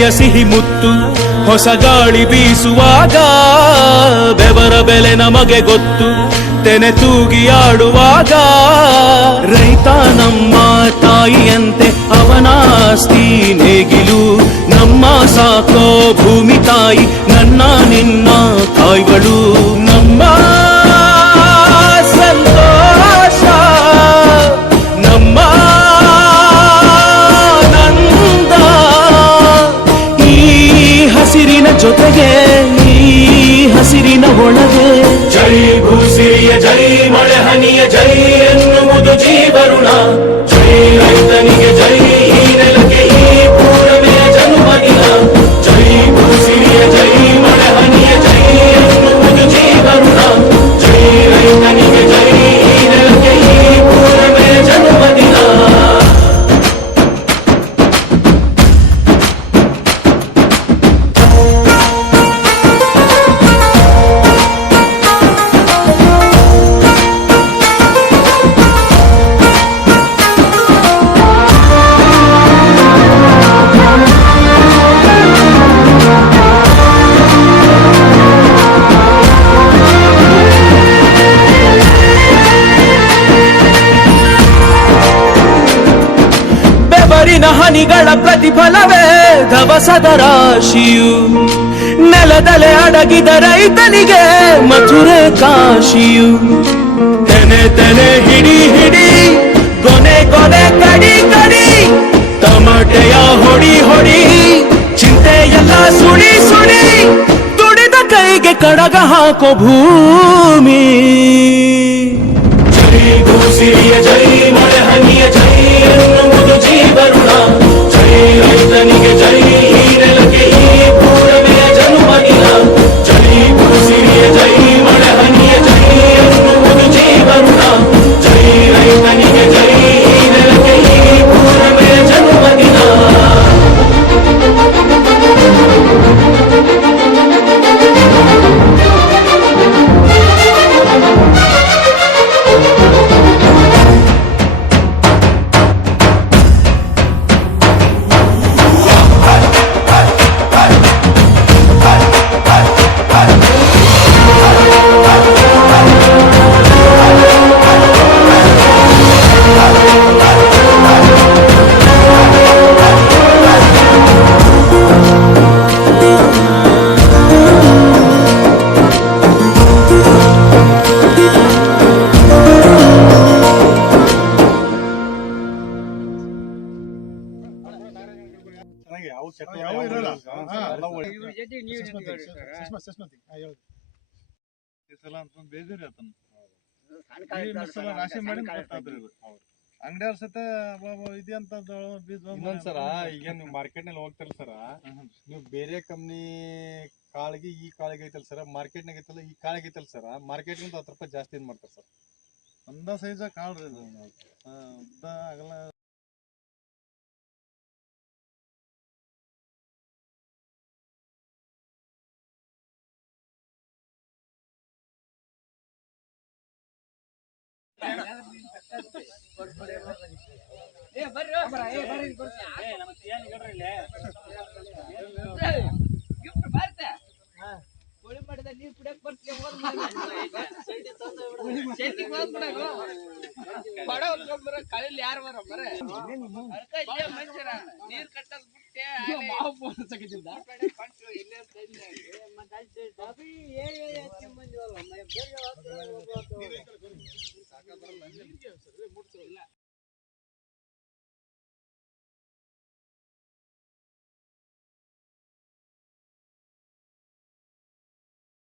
ಎದೆಯ ಸಿಹಿ ಮುತ್ತು ಹೊಸ ಗಾಳಿ ಬೀಸುವಾಗ ಬೆವರ ಬೆಲೆ ನಮಗೆ ಗೊತ್ತು ತೆನೆ ತೂಗಿ ಆಡುವಾಗ ರೈತ ನಮ್ಮ ತಾಯಿಯಂತೆ ಅವನಾಸ್ತಿ ನೇಗಿಲು ನಮ್ಮ ಸಾಕೋ ಭೂಮಿ ತಾಯಿ ನನ್ನ ನಿನ್ನ ತಾಯ್ಗಳು ನಮ್ಮ ಸಂತೋಷ ನಮ್ಮ ನಂದ ಈ ಹಸಿರಿನ ಜೊತೆಗೆ ಈ ಹಸಿರಿನ ಒಳಗೆ ಜೈ ಭೂಸಿರಿಯ ಜೈ ಮಳೆ ಹನಿಯ ಜೈ ಎನ್ನುವುದು ಜೀವರುಣ ಜೈ ರೈತನಿಗೆ ಜೈ ಈ ನೆಲಕ್ಕೆ ಈ ಪೂರಮೆಯ ಜನ್ಮದಿನ ಜೈ ಭೂಸಿರಿಯ ಜೈ ಮಳೆ ಹನಿಯ ಜೈ ಎನ್ನುವುದು ಜೀವರುಣ ಜೈ ರೈತನಿಗೆ ಜೈ ಈ ನೆಲಕ್ಕೆ ಈ ಪೂರಮೆಯ ಜನ್ಮದಿನ ಹನಿಗಳ ಪ್ರತಿಫಲವೇ ಧವಸದ ರಾಶಿಯು ನೆಲದಲೆ ಅಡಗಿದ ರೈತನಿಗೆ ಮಥುರೆ ಕಾಶಿಯು ತೆನೆ ತೆನೆ ಹಿಡಿ ಹಿಡಿ ಕೊನೆ ಕೊನೆ ಕಡಿ ಕಡಿ ತಮಟೆಯ ಹೊಡಿ ಹೊಡಿ ಚಿಂತೆಯೆಲ್ಲ ಸುಡಿ ಸುಡಿ ದುಡಿದ ಕೈಗೆ ಕಡಗ ಹಾಕೋ ಭೂಮಿ ಜೈ ಭೂಸಿರಿಯ ಜೈ ಮಳೆ ಹನಿಯ ಜೈ ಎನ್ನುವುದು ಜೀವರುಣ ಜೈ ರೈತನಿಗೆ ಜೈ ಈ ನೆಲಕ್ಕೆ ಈ ಪೂರಮೆಯ ಜನ್ಮದಿನ ಜೈ ಭೂಸಿರಿಯ ಜೈ ಮಳೆ ಹನಿಯ ಜೈ ಎನ್ನುವುದು ಜೀವರುಣ ಜೈ ರೈತನಿಗೆ ಜೈ ಈ ನೆಲಕ್ಕೆ ಈ ಪೂರಮೆಯ ಜನ್ಮದಿನ ರಾಶಿ ಮಾಡಿ ಅಂಗಡಿಯವ್ರ ಸತ ಇದೆ ಅಂತ ಸರ ಈಗ ನೀವು ಮಾರ್ಕೆಟ್ ನಲ್ಲಿ ಹೋಗ್ತಾರಲ್ಲ ಸರ ನೀವು ಬೇರೆ ಕಂಪ್ನಿ ಕಾಳಿಗೆ ಈ ಕಾಳಿಗೆ ಐತಲ್ಲ ಸರ ಮಾರ್ಕೆಟ್ ನಾಗ ಐತಲ್ಲ ಈ ಕಾಳಿಗೆ ಐತಲ್ಲ ಸರ ಮಾರ್ಕೆಟ್ ಗಿಂತ 10 ರೂಪಾಯಿ ಜಾಸ್ತಿ ಮಾಡ್ತಾರೆ ಸರ್ ಒಂದ ಸೈಜ್ ಕಾಳ್ರಿ ಉದ್ದ ಅಗಲ ನೀರ್ ಕುಡಿಯಕ್ ಬರ್ತೀವಿ ಕಳಿಲಿ ಯಾರು ಬರ ನೀರ್ ಕಟ್ಟದ್ ಬಿಟ್ಟೆ